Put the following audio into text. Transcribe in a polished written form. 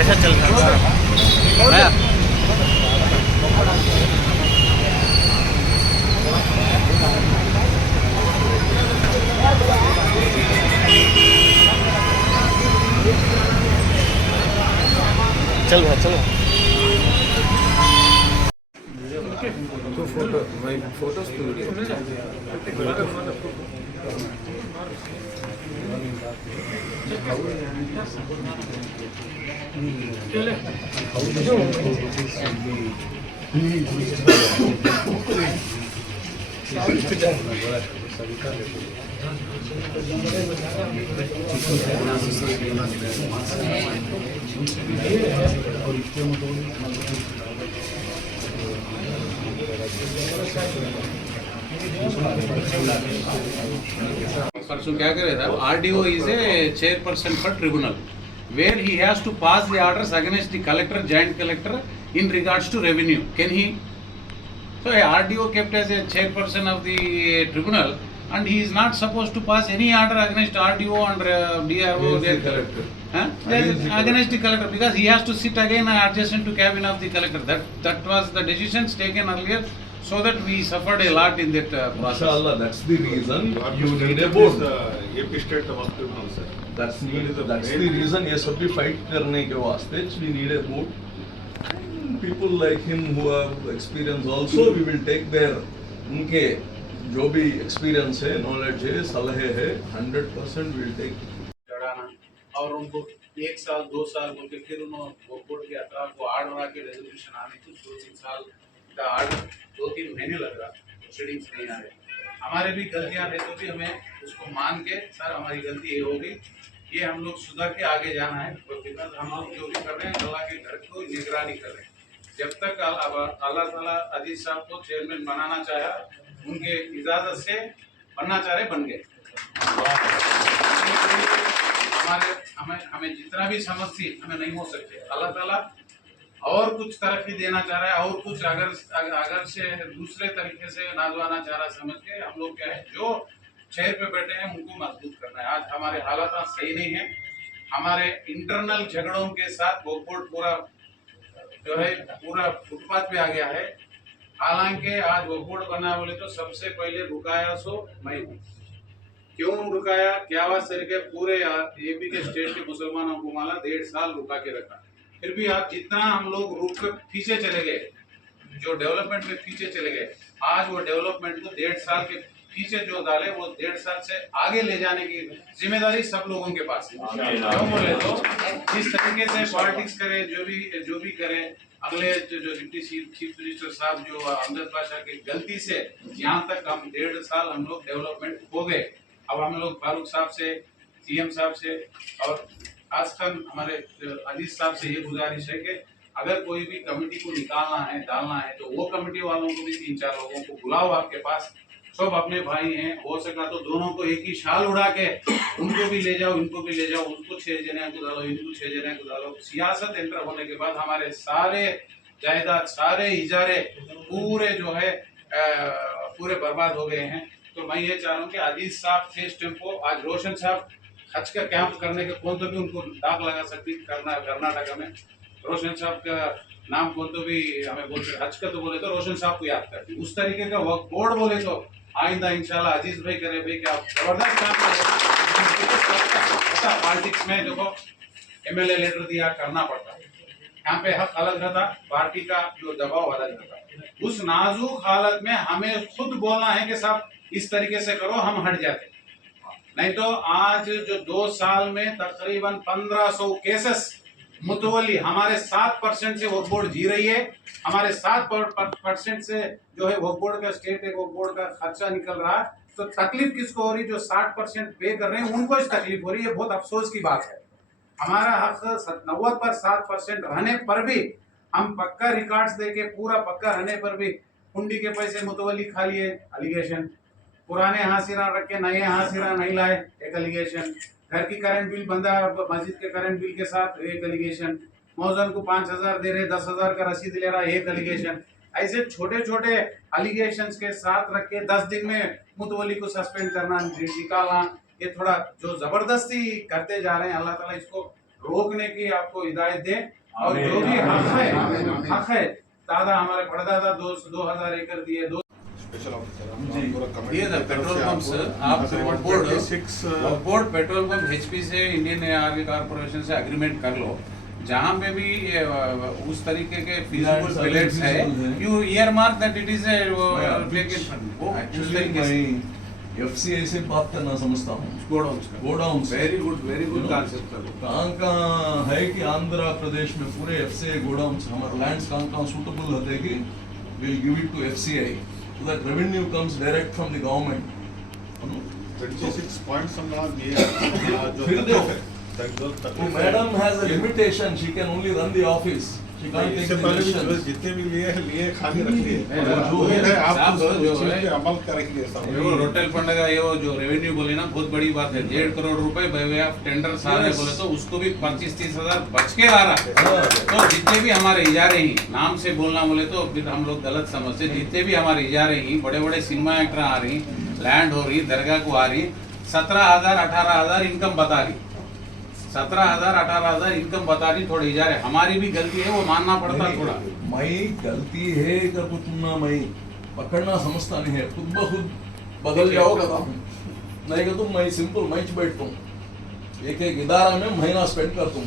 ऐसा चल रहा है। चल रहा चल रहा। तो photo my photos to video. परसों क्या करे था RDO is a chairperson for tribunal where he has to pass the orders against the collector, joint collector in regards to revenue. Can he? So a RDO kept as a chairperson of the tribunal and he is not supposed to pass any order against RDO and DRO. Against the collector. Against the collector because he has to sit again adjacent to cabin of the collector. That was the decisions taken earlier. So that we suffered a lot in that process. Mashallah, that's the reason you need a board. AP state hospital sir. That's the reason ये सब भी fight करने के वास्ते we need a board. People like him who have experience also, we will take their उनके जो भी experience है, knowledge है, सलाह है, 100% we will take. चढ़ाना और उनको 1 साल 2 साल बोल के फिर उन्होंने कोर्ट के अतराफ को आर्डर आके रेजोल्यूशन आने को 2-3 साल का आर्डर 2-3 महीने लग रहा प्रोसीडिंग्स नहीं आ रहे। हमारे भी गलतियां है तो भी हमें उसको मान के सर हमारी गलती ये हो गई, ये हम लोग सुधर के आगे जाना है। बिकॉज हम लोग जो भी कर रहे हैं अल्लाह के घर को निगरानी कर रहे हैं। जब तक अल्लाह ताला अजीज साहब को चेयरमैन बनाना चाहा, उनके इजाजत से बनना चाह रहे बन गए। हमें जितना भी समझ थी हमें नहीं हो सकते। अल्लाह ताला और कुछ तरक्की देना चाह रहा है और कुछ अगर से दूसरे तरीके से नाजवाना चाह रहा समझ के हम लोग क्या है जो चेयर पे बैठे हैं उनको मजबूत करना है। आज हमारे हालात सही नहीं है, हमारे इंटरनल झगड़ों के साथ बोर्ड पूरा जो है पूरा फुटपाथ पे आ गया है। हालांकि आज बोर्ड बना बोले तो सबसे पहले रुकाया सो मैं हूँ। क्यों रुकाया, क्या बात के पूरे AP के स्टेट के मुसलमानों को माला 1.5 साल रुका के रखा। फिर भी आज जितना हम लोग रुक के पीछे चले गए, जो डेवलपमेंट में पीछे चले गए, आज वो डेवलपमेंट को 1.5 साल के पीछे जो डाले वो 1.5 साल से आगे ले जाने की जिम्मेदारी सब लोगों के पास है। क्यों बोले तो जिस तरीके से पॉलिटिक्स करे जो भी करे, अगले जो डिप्टी चीफ मिनिस्टर साहब जो अमजद बादशाह की गलती से यहाँ तक हम 1.5 साल हम लोग डेवलपमेंट हो गए। अब हम लोग फारूक साहब से, CM साहब से और खासकर हमारे अजीज साहब से ये गुजारिश है कि अगर कोई भी कमेटी को निकालना है डालना है तो वो कमेटी वालों को भी 3-4 लोगों को बुलाओ आपके पास। सब अपने भाई हैं, हो सका तो दोनों को एक ही शाल उड़ा के उनको भी ले जाओ, इनको भी ले जाओ, उनको 6 जने को डालो, इनको 6 जने को डालो। सियासत एंटर होने के बाद हमारे सारे जायदाद सारे इजारे पूरे जो है पूरे बर्बाद हो गए हैं। तो मैं ये चाह रहा हूँ कि अजीज साहब फेस टेम्पो आज रोशन साहब हज का कैंप करने के कौन तो भी उनको दाग लगा सकती कर्नाटक में। रोशन साहब का नाम कौन तो भी हमें बोलते हज का तो बोले तो रोशन साहब को याद करती। उस तरीके का वक्त बोर्ड बोले तो आइंदा इंशाल्लाह अजीज भाई करे भाई क्या जबरदस्त काम करे। पॉलिटिक्स में देखो MLA लेटर दिया करना पड़ता है, यहाँ पे हक अलग रहता, पार्टी का जो दबाव अलग रहता। उस नाजुक हालत में हमें खुद बोलना है कि साहब इस तरीके से करो, हम हट जाते। नहीं तो आज जो 2 साल में तकरीबन 1500 केसेस मुतवली हमारे 7% से वक्फ बोर्ड जी रही है। हमारे 7% से जो है वक्फ बोर्ड का स्टेट वक्फ बोर्ड का खर्चा निकल रहा है। तो तकलीफ किसको हो रही, जो 60% पे कर रहे हैं उनको इस तकलीफ हो रही है। बहुत अफसोस की बात है। हमारा हक 90 पर 7% रहने पर भी हम पक्का रिकॉर्ड्स देके पूरा पक्का रहने पर भी हुंडी के पैसे मुतवली खा लिए, एलिगेशन। पुराने हासिरा रख के नए हासिरा नहीं लाए, एक एलिगेशन। घर की करंट बिल बंदा मस्जिद के करंट बिल के साथ एक एलिगेशन। मौजन को 5000 दे रहे, 10,000 का रसीद ले रहा, एक एलिगेशन। ऐसे छोटे छोटे एलिगेशंस के साथ रख के 10 दिन में मुतवली को सस्पेंड करना, निकालना, ये थोड़ा जो जबरदस्ती करते जा रहे हैं, अल्लाह ताला इसको रोकने की आपको हिदायत दे। और जो भी हक है दादा हमारे परदादा 2000 एकड़ दिए, दो स्पेशल ऑफिसर जी। ये पेट्रोल पंप से आप बोर्ड पेट्रोल पंप एचपी से इंडियन आर्मी कारपोरेशन से एग्रीमेंट कर लो, जहाँ पे भी उस तरीके के फिजिबल प्लेट्स है, you earmark that it is actually FCI से बात करना समझता हूँ, गोडाउन से। Very good concept. कहाँ है कि आंध्र प्रदेश में पूरे एफसीआई गोडाउन हमारे लैंड्स कहाँ सूटेबल होते कि will give it to FCI so that revenue comes direct from the government. 26 points हमने दिए फिर देखो, madam has a limitation, she can only run the office, she can't take इससे the पहले भी decisions. जितने भी लिए खाली रख लिए जो है आप साहब, जो उस चीज है, पे अमल करेंगे सब। वो रोटेल फंड का ये वो जो रेवेन्यू बोले ना, बहुत बड़ी बात है। 1.5 करोड़ रुपए बाय वे ऑफ टेंडर सारे बोले तो उसको भी 25-30 हजार बच के आ रहा है। तो जितने भी हमारे इजारे ही, नाम से बोलना बोले तो फिर हम लोग गलत समझते, जितने भी हमारे इजारे ही, बड़े बड़े सिनेमा एक्टर आ रही, लैंड हो रही, दरगाह को आ रही, 17,000-18,000 इनकम बता रही, 17,000-18,000 इनकम बता रही। थोड़ी इजारे हमारी भी गलती है, वो मानना पड़ता थोड़ा। मई गलती है कर कुछ ना, मई पकड़ना समझता नहीं है, खुद ब खुद बदल जाओगे तो नहीं कि तुम मैं सिंपल मैच बैठता हूँ, एक इदारा में महीना स्पेंड कर तुम।